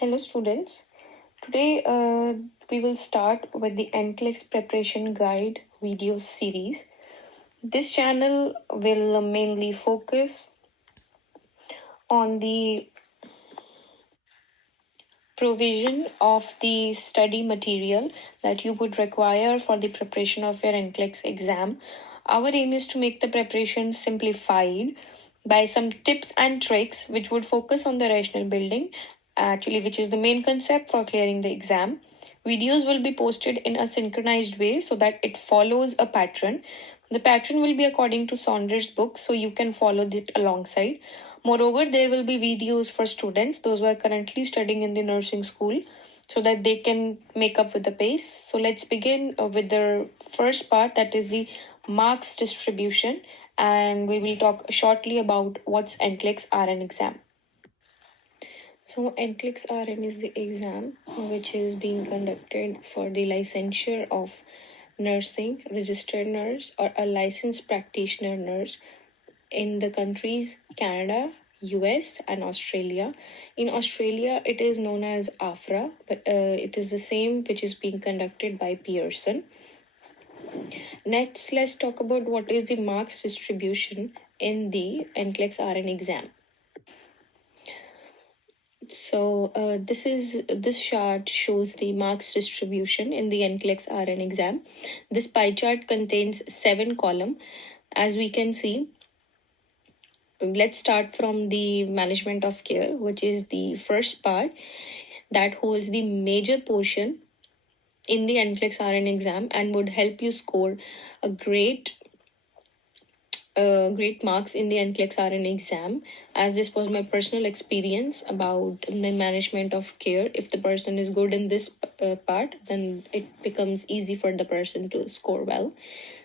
Hello students. Today we will start with the Nclex preparation guide video series. This channel will mainly focus on the provision of the study material that you would require for the preparation of your Nclex exam. Our aim is to make the preparation simplified by some tips and tricks which would focus on the rational building, actually, which is the main concept for clearing the exam. Videos will be posted in a synchronized way so that it follows a pattern. The pattern will be according to Saunders' book, so you can follow it alongside. Moreover, there will be videos for students, those who are currently studying in the nursing school, so that they can make up with the pace. So let's begin with the first part, that is the marks distribution, and we will talk shortly about what's NCLEX RN exam. So NCLEX RN is the exam which is being conducted for the licensure of nursing, registered nurse, or a licensed practitioner nurse in the countries Canada, US, and Australia. In Australia, it is known as AFRA, but it is the same which is being conducted by Pearson. Next, let's talk about what is the marks distribution in the NCLEX RN exam. So this chart shows the marks distribution in the NCLEX RN exam. This pie chart contains 7 columns. As we can see, let's start from the management of care, which is the first part that holds the major portion in the NCLEX RN exam and would help you score a great marks in the NCLEX RN exam, as this was my personal experience about the management of care. If the person is good in this part, then it becomes easy for the person to score well.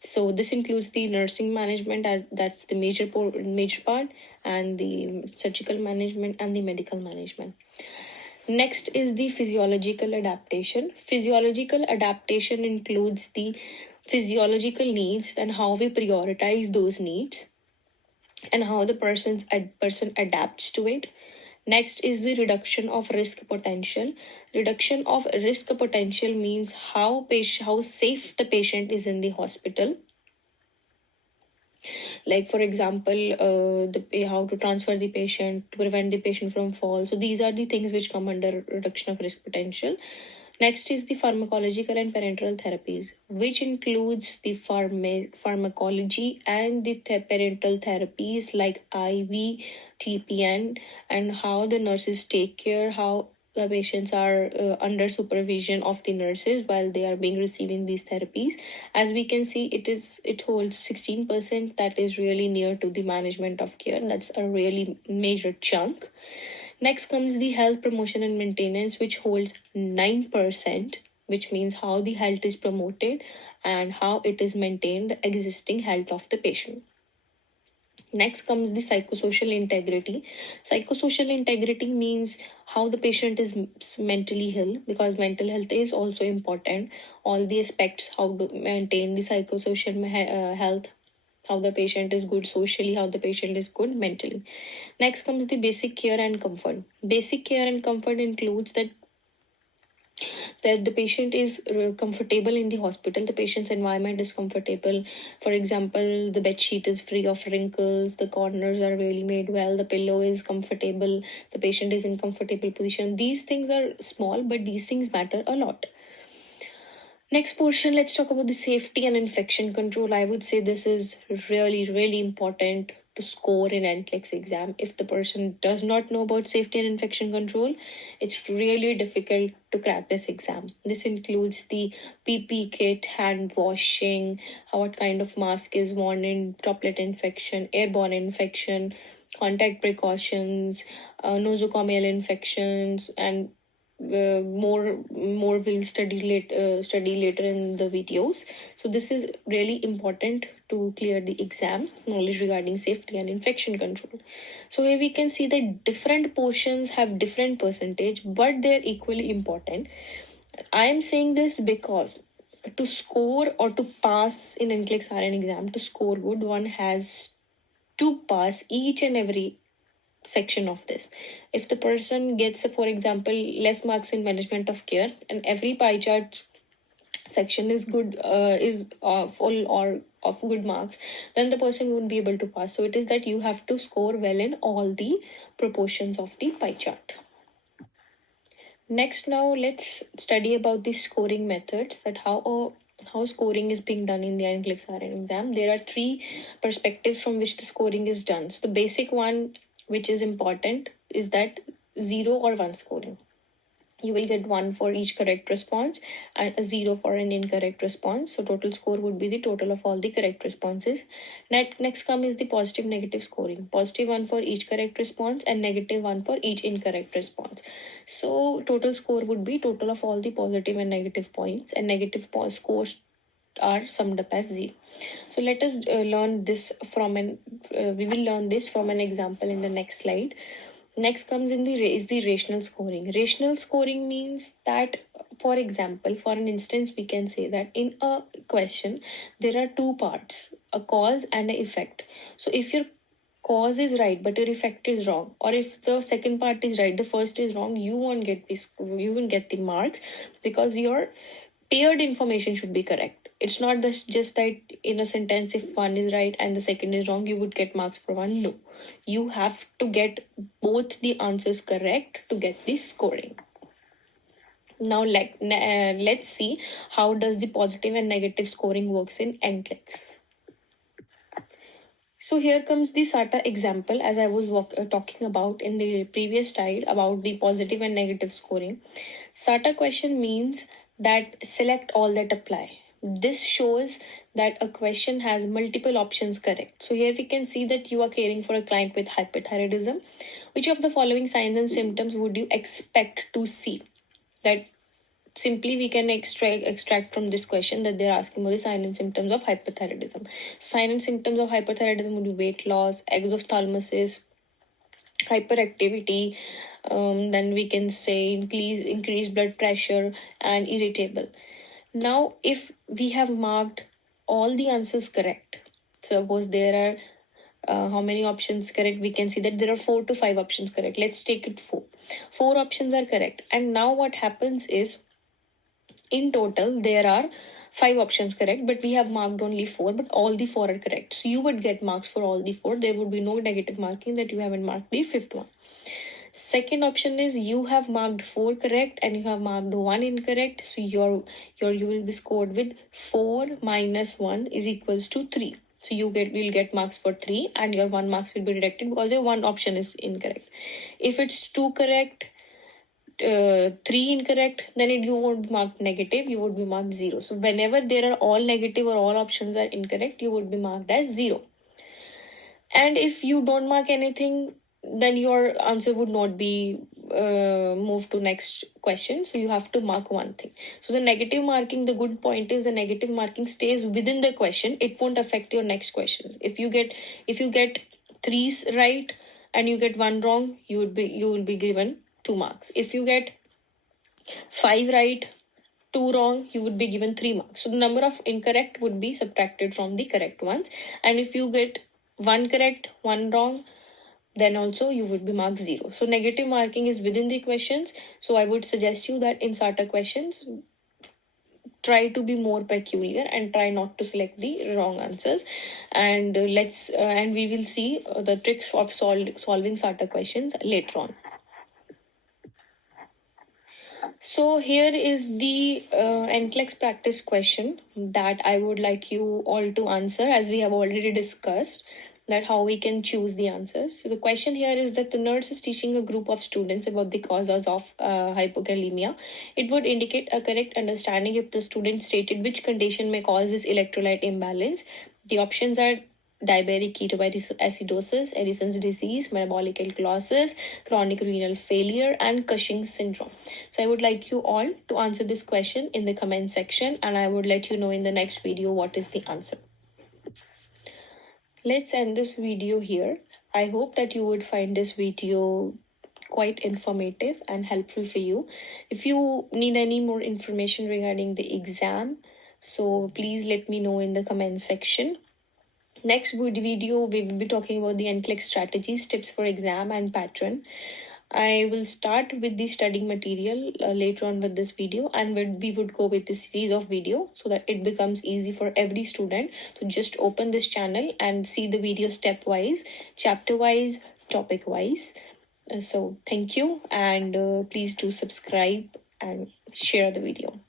So this includes the nursing management, as that's the major part, and the surgical management and the medical management. Next is the physiological adaptation. Physiological adaptation includes the physiological needs and how we prioritize those needs and how the person adapts to it. Next is the reduction of risk potential. Reduction of risk potential means how safe the patient is in the hospital. Like for example, how to transfer the patient to prevent the patient from fall. So these are the things which come under reduction of risk potential. Next is the pharmacological and parenteral therapies, which includes the pharmacology and the parenteral therapies like IV, TPN, and how the nurses take care, how the patients are under supervision of the nurses while they are being receiving these therapies. As we can see, it holds 16%. That is really near to the management of care. That's a really major chunk. Next comes the health promotion and maintenance, which holds 9%, which means how the health is promoted and how it is maintained, the existing health of the patient. Next comes the psychosocial integrity. Psychosocial integrity means how the patient is mentally ill, because mental health is also important. All the aspects, how to maintain the psychosocial health, how the patient is good socially, how the patient is good mentally. Next comes the basic care and comfort. Basic care and comfort includes that the patient is comfortable in the hospital, the patient's environment is comfortable. For example, the bed sheet is free of wrinkles, the corners are really made well, the pillow is comfortable, the patient is in comfortable position. These things are small, but these things matter a lot. Next portion, let's talk about the safety and infection control. I would say this is really important to score in NCLEX exam. If the person does not know about safety and infection control, it's really difficult to crack this exam. This includes the PP kit, hand washing, what kind of mask is worn in droplet infection, airborne infection, contact precautions, nosocomial infections, and more we'll study later in the videos. So this is really important to clear the exam, knowledge regarding safety and infection control. So here we can see that different portions have different percentage, but they're equally important. I am saying this because to score or to pass in NCLEX RN exam, to score good, one has to pass each and every section of this. If the person gets, for example, less marks in management of care, and every pie chart section is good, is full or of good marks, then the person won't be able to pass. So it is that you have to score well in all the proportions of the pie chart. Next, now let's study about the scoring methods, that how scoring is being done in the Nclex RN exam. There are three perspectives from which the scoring is done. So the basic one, which is important, is that 0 or 1 scoring. You will get 1 for each correct response and a 0 for an incorrect response. So total score would be the total of all the correct responses. Next come is the positive negative scoring. Positive 1 for each correct response and negative 1 for each incorrect response. So total score would be total of all the positive and negative points, and negative scores are summed up as 0. So let us learn this from we will learn this from an example in the next slide. Next comes in the rational scoring. Rational scoring means that, for example, for an instance, we can say that in a question there are two parts, a cause and an effect. So if your cause is right but your effect is wrong, or if the second part is right, the first is wrong, you won't get the marks, because your paired information should be correct. It's not just that in a sentence, if one is right and the second is wrong, you would get marks for one. No, you have to get both the answers correct to get the scoring. Now let's see how does the positive and negative scoring works in Nclex. So here comes the SATA example, as I was talking about in the previous slide about the positive and negative scoring. SATA question means that select all that apply. This shows that a question has multiple options correct. So here we can see that you are caring for a client with hyperthyroidism. Which of the following signs and symptoms would you expect to see? That simply we can extract from this question that they're asking about the signs and symptoms of hyperthyroidism. Signs and symptoms of hyperthyroidism would be weight loss, exophthalmosis, hyperactivity, then we can say increased blood pressure and irritable. Now if we have marked all the answers correct, suppose there are how many options correct, we can see that there are 4 to 5 options correct. Let's take it 4 options are correct, and now what happens is, in total there are 5 options correct, but we have marked only 4, but all the 4 are correct. So you would get marks for all the 4. There would be no negative marking that you haven't marked the 5th one. Second option is you have marked 4 correct and you have marked 1 incorrect. So you will be scored with 4 minus 1 is equals to 3. So will get marks for 3 and your 1 marks will be deducted because your 1 option is incorrect. If it's 2 correct, 3 incorrect, then you won't be marked negative, you would be marked 0. So whenever there are all negative or all options are incorrect, you would be marked as 0. And if you don't mark anything, then your answer would not be moved to next question. So you have to mark one thing. So the negative marking, the good point is the negative marking stays within the question. It won't affect your next questions. If you get 3 right and you get 1 wrong, you will be given 2 marks. If you get 5 right, 2 wrong, you would be given 3 marks. So the number of incorrect would be subtracted from the correct ones. And if you get 1 correct, 1 wrong, then also you would be marked 0. So negative marking is within the questions. So I would suggest you that in SATA questions, try to be more peculiar and try not to select the wrong answers. And and we will see the tricks of solving SATA questions later on. So here is the Nclex practice question that I would like you all to answer, as we have already discussed that how we can choose the answers. So the question here is that the nurse is teaching a group of students about the causes of hypokalemia. It would indicate a correct understanding if the student stated which condition may cause this electrolyte imbalance. The options are diabetic ketoacidosis, Addison's disease, metabolic alkalosis, chronic renal failure, and Cushing's syndrome. So I would like you all to answer this question in the comment section, and I would let you know in the next video what is the answer. Let's end this video here. I hope that you would find this video quite informative and helpful for you. If you need any more information regarding the exam, so please let me know in the comment section. Next video, we will be talking about the Nclex strategies, tips for exam, and pattern. I will start with the studying material later on with this video, and we would go with this series of video so that it becomes easy for every student to just open this channel and see the video stepwise, chapter wise, topic wise. So thank you, and please do subscribe and share the video.